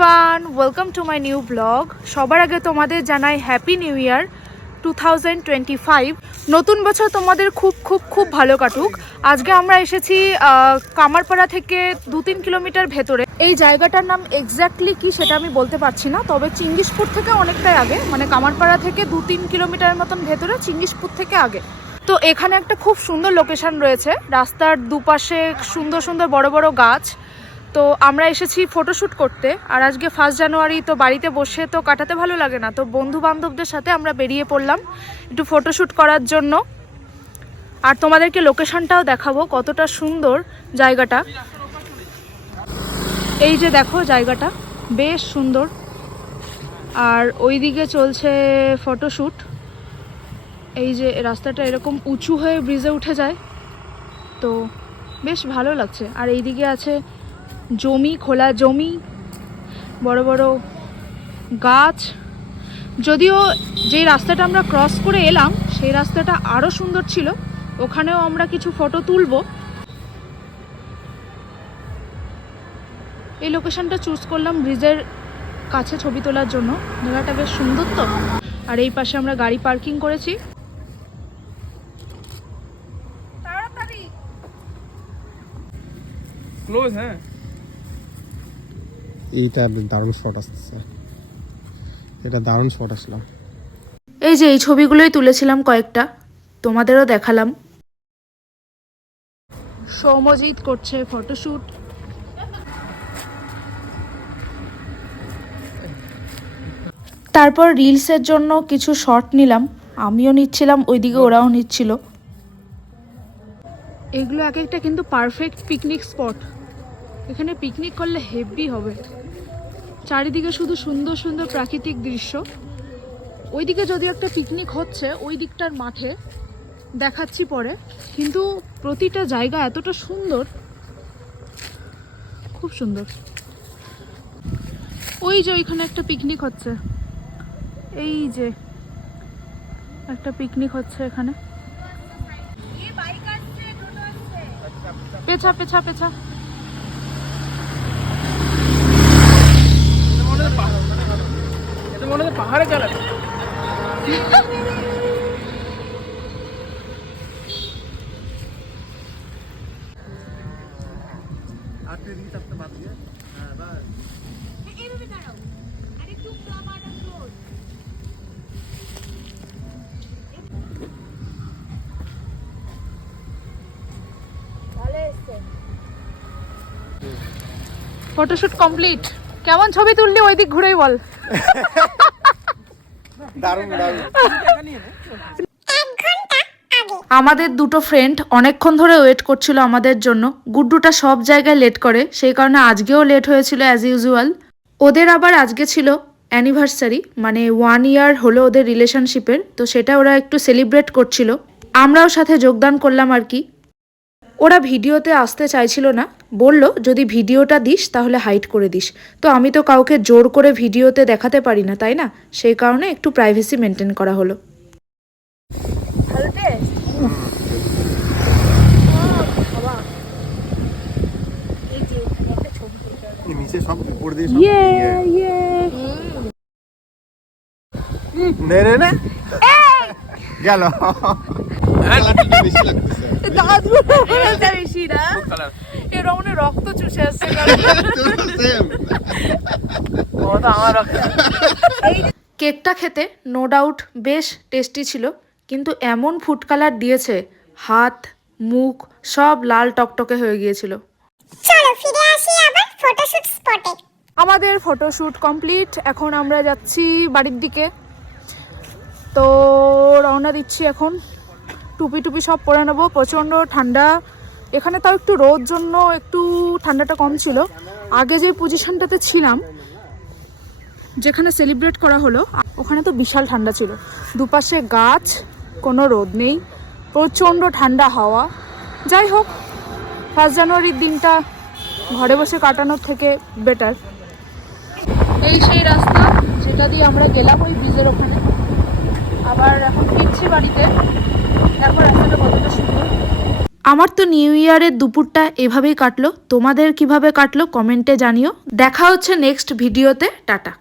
Everyone, welcome to my new blog. সবার আগে তোমাদের জানাই হ্যাপি নিউ ইয়ার 2025। নতুন বছর তোমাদের খুব খুব খুব ভালো কাটুক। আজকে আমরা এসেছি কামারপাড়া থেকে 2-3 কিলোমিটার ভেতরে। এই জায়গাটার নাম এক্স্যাক্টলি কি সেটা আমি বলতে পারছি না, তবে চিঙ্গিসপুর থেকে অনেকটাই আগে, মানে কামারপাড়া থেকে 2-3 কিলোমিটার মতন ভেতরে, চিঙ্গিসপুর থেকে আগে। তো এখানে একটা খুব সুন্দর লোকেশন রয়েছে, রাস্তার দুপাশে সুন্দর সুন্দর বড় বড় গাছ। তো আমরা এসেছি ফটোশ্যুট করতে, আর আজকে 1 জানুয়ারি, তো বাড়িতে বসে তো কাটাতে ভালো লাগে না, তো বন্ধু বান্ধবদের সাথে আমরা বেরিয়ে পড়লাম একটু ফটোশ্যুট করার জন্য। আর তোমাদেরকে লোকেশনটাও দেখাবো কতটা সুন্দর জায়গাটা। এই যে দেখো, জায়গাটা বেশ সুন্দর। আর ওইদিকে চলছে ফটোশ্যুট। এই যে রাস্তাটা এরকম উঁচু হয়ে ব্রিজে উঠে যায়, তো বেশ ভালো লাগছে। আর এইদিকে আছে জমি, খোলা জমি, বড় বড় গাছ। যদিও যে রাস্তাটা আমরা ক্রস করে এলাম সেই রাস্তাটা আরও সুন্দর ছিল, ওখানেও আমরা কিছু ফটো তুলব। এই লোকেশনটা চুজ করলাম ব্রিজের কাছে ছবি তোলার জন্য, জায়গাটা বেশ সুন্দর। তো আর এই পাশে আমরা গাড়ি পার্কিং করেছি। ক্লোজ, হ্যাঁ। এইটা দারুণ শট আসছে, এটা দারুণ শট আসলাম। এই যে এই ছবিগুলোই তুলেছিলাম কয়েকটা, তোমাদেরও দেখালাম। সৌম্যজিৎ করছে ফটোশ্যুট। তারপর রিলসের জন্য কিছু শট নিলাম, আমিও নিচ্ছিলাম, ওইদিকে ওরাও নিচ্ছিল। এগুলো এক একটা কিন্তু পারফেক্ট পিকনিক স্পট। এখানে পিকনিক করলে হেভি হবে। চারিদিকে শুধু সুন্দর সুন্দর প্রাকৃতিক দৃশ্য। ওইদিকে যদি একটা পিকনিক হচ্ছে, ওই দিকটার মাঠে দেখাচ্ছি পরে, কিন্তু প্রতিটা জায়গা এতটা সুন্দর, খুব সুন্দর। ওই যে ওইখানে একটা পিকনিক হচ্ছে, এই যে একটা পিকনিক হচ্ছে এখানে। পেছা পেছা পেছা। মনে হয় পাহাড়ে চালাবে। Photoshoot complete. কেমন ছবি তুললি ওই দিক ঘুরেই বল। আমাদের দুটো ফ্রেন্ড অনেকক্ষণ ধরে ওয়েট করছিল আমাদের জন্য। গুড্ডুটা সব জায়গায় লেট করে, সেই কারণে আজকেও লেট হয়েছিল অ্যাজ ইউজুয়াল। ওদের আবার আজকে ছিল অ্যানিভার্সারি, মানে 1 ইয়ার হলো ওদের রিলেশনশিপের, তো সেটা ওরা একটু সেলিব্রেট করছিল, আমরাও সাথে যোগদান করলাম আর কি। ওরা ভিডিওতে আসতে চাইছিল না, বলল যদি ভিডিওটা দিস তাহলে হাইড করে দিস। তো আমি তো কাউকে জোর করে ভিডিওতে দেখাতে পারি না, তাই না? সেই কারণে একটু প্রাইভেসি মেনটেন করা হলো। নিচে সব উপর দিয়ে নে গেল। বেশি লাগতেছে, রক্ত চুষে আসছে। কেকটা খেতে নো ডাউট বেশ টেস্টি ছিল, কিন্তু এমন ফুড কালার দিয়েছে, হাত মুখ সব লাল টকটকে হয়ে গিয়েছিল। চলো ফিরে আসি আবার ফটোশুট স্পটে। আমাদের ফটোশ্যুট কমপ্লিট, এখন আমরা যাচ্ছি বাড়ির দিকে। তো রওনা দিচ্ছি এখন। টুপি টুপি সব পরে নেবো, প্রচণ্ড ঠান্ডা এখানে, তাও একটু রোদ জন্য একটু ঠান্ডাটা কম ছিল। আগে যে পজিশনটাতে ছিলাম, যেখানে সেলিব্রেট করা হলো, ওখানে তো বিশাল ঠান্ডা ছিল, দুপাশে গাছ, কোনো রোদ নেই, প্রচণ্ড ঠান্ডা হাওয়া। যাই হোক, 1 জানুয়ারির দিনটা ঘরে বসে কাটানোর থেকে বেটার। এই সেই রাস্তা যেটা দিয়ে আমরা গেলাম ওই ব্রিজের ওখানে। আবার এখন ফিরছি বাড়িতে, দেখো রাস্তাটা কতটা সুন্দর। আমার তো নিউ ইয়ারের দুপুরটা এভাবেই কাটলো, তোমাদের কিভাবে কাটলো কমেন্টে জানিও। দেখা হচ্ছে নেক্সট ভিডিওতে, টাটা।